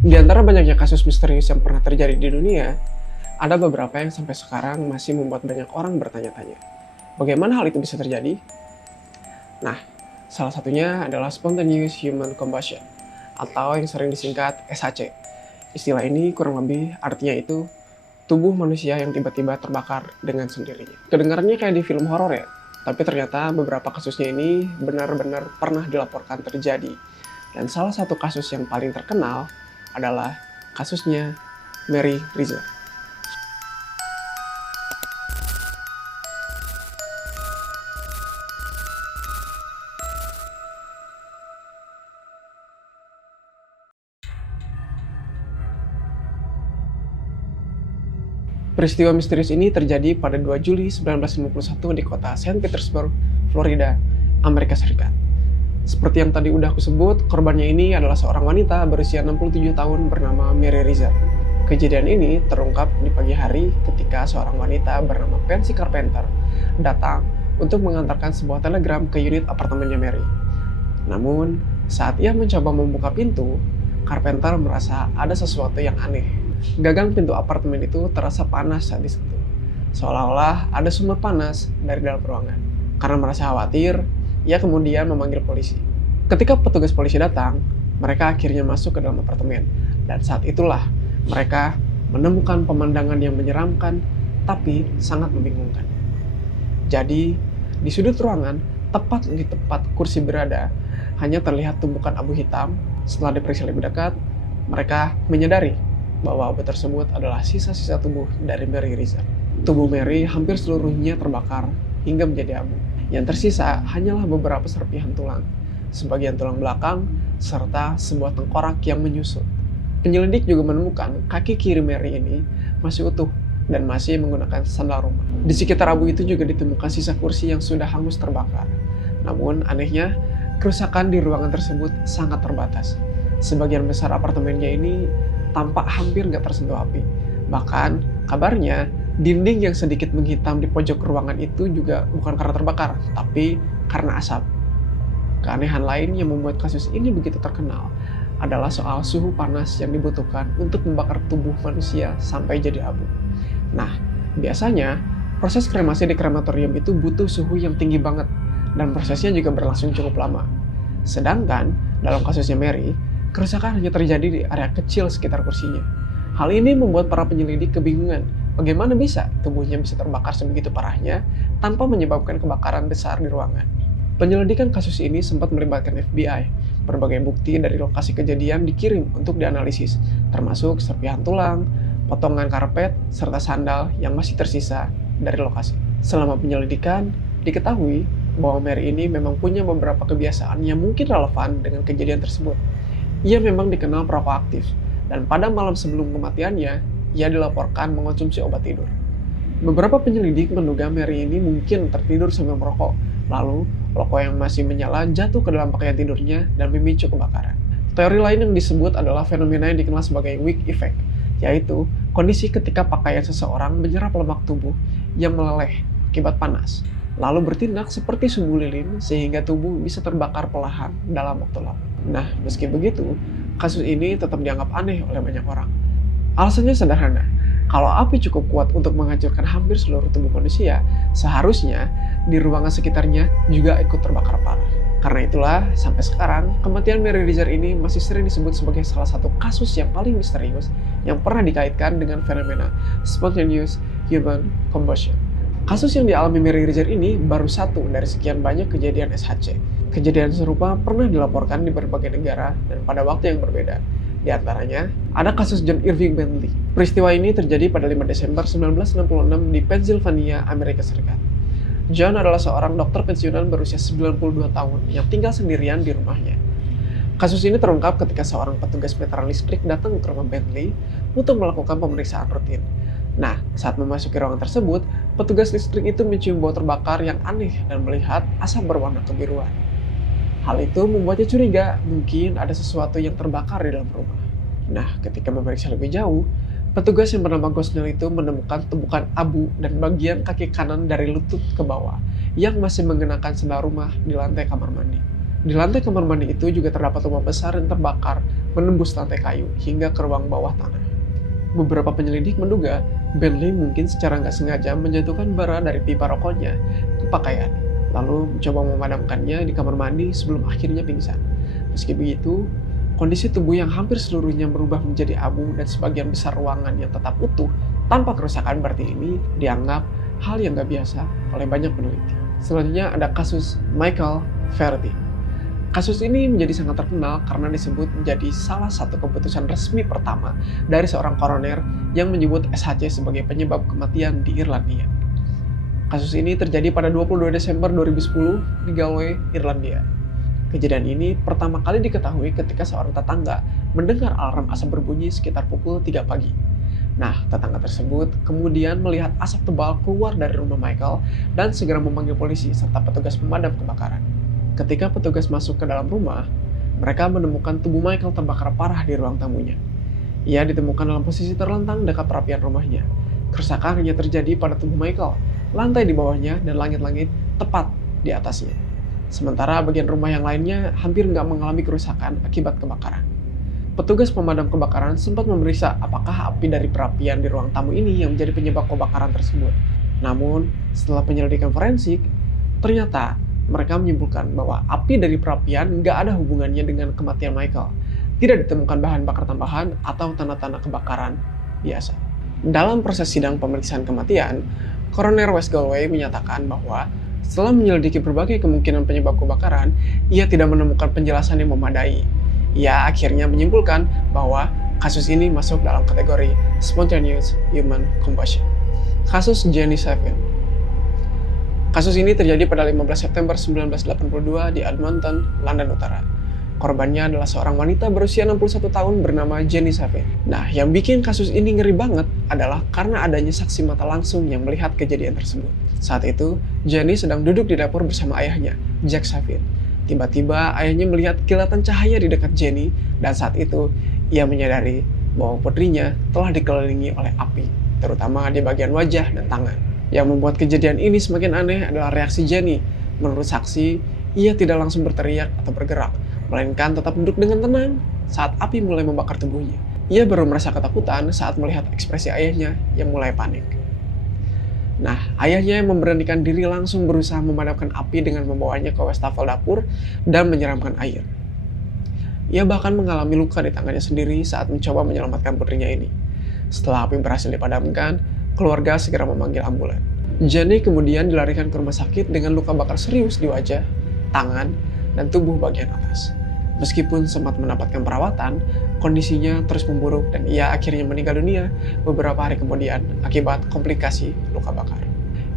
Di antara banyaknya kasus misterius yang pernah terjadi di dunia, ada beberapa yang sampai sekarang masih membuat banyak orang bertanya-tanya. Bagaimana hal itu bisa terjadi? Nah, salah satunya adalah Spontaneous Human Combustion, atau yang sering disingkat SHC. Istilah ini kurang lebih artinya itu tubuh manusia yang tiba-tiba terbakar dengan sendirinya. Kedengarannya kayak di film horor ya, tapi ternyata beberapa kasusnya ini benar-benar pernah dilaporkan terjadi. Dan salah satu kasus yang paling terkenal adalah kasusnya Mary Rizer. Peristiwa misterius ini terjadi pada 2 Juli 1951 di kota Saint Petersburg, Florida, Amerika Serikat. Seperti yang tadi udah aku sebut, korbannya ini adalah seorang wanita berusia 67 tahun bernama Mary Rizer. Kejadian ini terungkap di pagi hari ketika seorang wanita bernama Pansy Carpenter datang untuk mengantarkan sebuah telegram ke unit apartemennya Mary. Namun, saat ia mencoba membuka pintu, Carpenter merasa ada sesuatu yang aneh. Gagang pintu apartemen itu terasa panas saat disentuh, seolah-olah ada sumber panas dari dalam ruangan. Karena merasa khawatir, ia kemudian memanggil polisi. Ketika petugas polisi datang, mereka akhirnya masuk ke dalam apartemen, dan saat itulah mereka menemukan pemandangan yang menyeramkan tapi sangat membingungkan. Jadi, di sudut ruangan, tepat di tempat kursi berada, hanya terlihat tumpukan abu hitam. Setelah diperiksa lebih dekat, mereka menyadari bahwa abu tersebut adalah sisa-sisa tubuh dari Mary Rizer. Tubuh Mary hampir seluruhnya terbakar hingga menjadi abu. Yang tersisa hanyalah beberapa serpihan tulang, sebagian tulang belakang, serta sebuah tengkorak yang menyusut. Penyelidik juga menemukan kaki kiri Mary ini masih utuh dan masih menggunakan sandal rumah. Di sekitar abu itu juga ditemukan sisa kursi yang sudah hangus terbakar. Namun anehnya, kerusakan di ruangan tersebut sangat terbatas. Sebagian besar apartemennya ini tampak hampir nggak tersentuh api. Bahkan, kabarnya dinding yang sedikit menghitam di pojok ruangan itu juga bukan karena terbakar, tapi karena asap. Keanehan lain yang membuat kasus ini begitu terkenal adalah soal suhu panas yang dibutuhkan untuk membakar tubuh manusia sampai jadi abu. Nah, biasanya proses kremasi di krematorium itu butuh suhu yang tinggi banget, dan prosesnya juga berlangsung cukup lama. Sedangkan, dalam kasusnya Mary, kerusakan hanya terjadi di area kecil sekitar kursinya. Hal ini membuat para penyelidik kebingungan bagaimana bisa tubuhnya bisa terbakar sebegitu parahnya tanpa menyebabkan kebakaran besar di ruangan. Penyelidikan kasus ini sempat melibatkan FBI. Berbagai bukti dari lokasi kejadian dikirim untuk dianalisis, termasuk serpihan tulang, potongan karpet, serta sandal yang masih tersisa dari lokasi. Selama penyelidikan, diketahui bahwa Mary ini memang punya beberapa kebiasaan yang mungkin relevan dengan kejadian tersebut. Ia memang dikenal proaktif, dan pada malam sebelum kematiannya, ia dilaporkan mengonsumsi obat tidur. Beberapa penyelidik menduga Mary ini mungkin tertidur sambil merokok, lalu rokok yang masih menyala jatuh ke dalam pakaian tidurnya dan memicu kebakaran. Teori lain yang disebut adalah fenomena yang dikenal sebagai wick effect, yaitu kondisi ketika pakaian seseorang menyerap lemak tubuh yang meleleh akibat panas, lalu bertindak seperti sumbu lilin sehingga tubuh bisa terbakar perlahan dalam waktu lama. Nah, meski begitu, kasus ini tetap dianggap aneh oleh banyak orang. Alasannya sederhana, kalau api cukup kuat untuk menghancurkan hampir seluruh tubuh manusia, seharusnya di ruangan sekitarnya juga ikut terbakar parah. Karena itulah, sampai sekarang, kematian Mary Rizer ini masih sering disebut sebagai salah satu kasus yang paling misterius yang pernah dikaitkan dengan fenomena Spontaneous Human Combustion. Kasus yang dialami Mary Rizer ini baru satu dari sekian banyak kejadian SHC. Kejadian serupa pernah dilaporkan di berbagai negara dan pada waktu yang berbeda. Di antaranya, ada kasus John Irving Bentley. Peristiwa ini terjadi pada 5 Desember 1966 di Pennsylvania, Amerika Serikat. John adalah seorang dokter pensiunan berusia 92 tahun yang tinggal sendirian di rumahnya. Kasus ini terungkap ketika seorang petugas meteran listrik datang ke rumah Bentley untuk melakukan pemeriksaan rutin. Nah, saat memasuki ruangan tersebut, petugas listrik itu mencium bau terbakar yang aneh dan melihat asap berwarna kebiruan. Hal itu membuatnya curiga, mungkin ada sesuatu yang terbakar di dalam rumah. Nah, ketika memeriksa lebih jauh, petugas yang bernama Gosnell itu menemukan tumpukan abu dan bagian kaki kanan dari lutut ke bawah yang masih mengenakan sandal rumah di lantai kamar mandi. Di lantai kamar mandi itu juga terdapat rumah besar yang terbakar menembus lantai kayu hingga ke ruang bawah tanah. Beberapa penyelidik menduga Bentley mungkin secara nggak sengaja menjatuhkan bara dari pipa rokoknya ke pakaian, lalu mencoba memadamkannya di kamar mandi sebelum akhirnya pingsan. Meski begitu, kondisi tubuh yang hampir seluruhnya berubah menjadi abu dan sebagian besar ruangan yang tetap utuh tanpa kerusakan berarti ini dianggap hal yang nggak biasa oleh banyak peneliti. Selanjutnya ada kasus Michael Verity. Kasus ini menjadi sangat terkenal karena disebut menjadi salah satu keputusan resmi pertama dari seorang koroner yang menyebut SHC sebagai penyebab kematian di Irlandia. Kasus ini terjadi pada 22 Desember 2010 di Galway, Irlandia. Kejadian ini pertama kali diketahui ketika seorang tetangga mendengar alarm asap berbunyi sekitar pukul 3 pagi. Nah, tetangga tersebut kemudian melihat asap tebal keluar dari rumah Michael dan segera memanggil polisi serta petugas pemadam kebakaran. Ketika petugas masuk ke dalam rumah, mereka menemukan tubuh Michael terbakar parah di ruang tamunya. Ia ditemukan dalam posisi terlentang dekat perapian rumahnya. Kerusakan hanya terjadi pada tubuh Michael, lantai di bawahnya, dan langit-langit tepat di atasnya. Sementara bagian rumah yang lainnya hampir nggak mengalami kerusakan akibat kebakaran. Petugas pemadam kebakaran sempat memeriksa apakah api dari perapian di ruang tamu ini yang menjadi penyebab kebakaran tersebut. Namun, setelah penyelidikan forensik, ternyata mereka menyimpulkan bahwa api dari perapian nggak ada hubungannya dengan kematian Michael. Tidak ditemukan bahan bakar tambahan atau tanda-tanda kebakaran biasa. Dalam proses sidang pemeriksaan kematian, Koroner West Galway menyatakan bahwa setelah menyelidiki berbagai kemungkinan penyebab kebakaran, ia tidak menemukan penjelasan yang memadai. Ia akhirnya menyimpulkan bahwa kasus ini masuk dalam kategori spontaneous human combustion. Kasus Jenny Saville. Kasus ini terjadi pada 15 September 1982 di Edmonton, London Utara. Korbannya adalah seorang wanita berusia 61 tahun bernama Jenny Saville. Nah, yang bikin kasus ini ngeri banget adalah karena adanya saksi mata langsung yang melihat kejadian tersebut. Saat itu, Jenny sedang duduk di dapur bersama ayahnya, Jack Saville. Tiba-tiba ayahnya melihat kilatan cahaya di dekat Jenny dan saat itu ia menyadari bahwa putrinya telah dikelilingi oleh api, terutama di bagian wajah dan tangan. Yang membuat kejadian ini semakin aneh adalah reaksi Jenny. Menurut saksi, ia tidak langsung berteriak atau bergerak, melainkan tetap duduk dengan tenang saat api mulai membakar tubuhnya. Ia baru merasa ketakutan saat melihat ekspresi ayahnya yang mulai panik. Nah, ayahnya yang memberanikan diri langsung berusaha memadamkan api dengan membawanya ke wastafel dapur dan menyiramkan air. Ia bahkan mengalami luka di tangannya sendiri saat mencoba menyelamatkan putrinya ini. Setelah api berhasil dipadamkan, keluarga segera memanggil ambulan. Jenny kemudian dilarikan ke rumah sakit dengan luka bakar serius di wajah, tangan, dan tubuh bagian atas. Meskipun sempat mendapatkan perawatan, kondisinya terus memburuk dan ia akhirnya meninggal dunia beberapa hari kemudian akibat komplikasi luka bakar.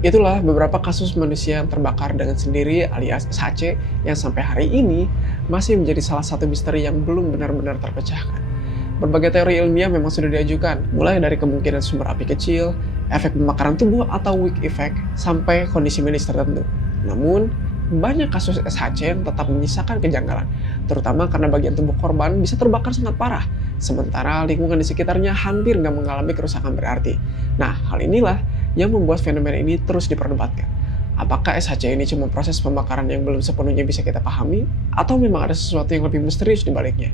Itulah beberapa kasus manusia yang terbakar dengan sendiri alias SHC yang sampai hari ini masih menjadi salah satu misteri yang belum benar-benar terpecahkan. Berbagai teori ilmiah memang sudah diajukan, mulai dari kemungkinan sumber api kecil, efek pembakaran tubuh atau wick effect, sampai kondisi medis tertentu. Namun, banyak kasus SHC yang tetap menyisakan kejanggalan, terutama karena bagian tubuh korban bisa terbakar sangat parah, sementara lingkungan di sekitarnya hampir nggak mengalami kerusakan berarti. Nah, hal inilah yang membuat fenomena ini terus diperdebatkan. Apakah SHC ini cuma proses pembakaran yang belum sepenuhnya bisa kita pahami, atau memang ada sesuatu yang lebih misterius di baliknya?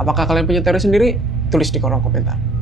Apakah kalian punya teori sendiri? Tulis di kolom komentar.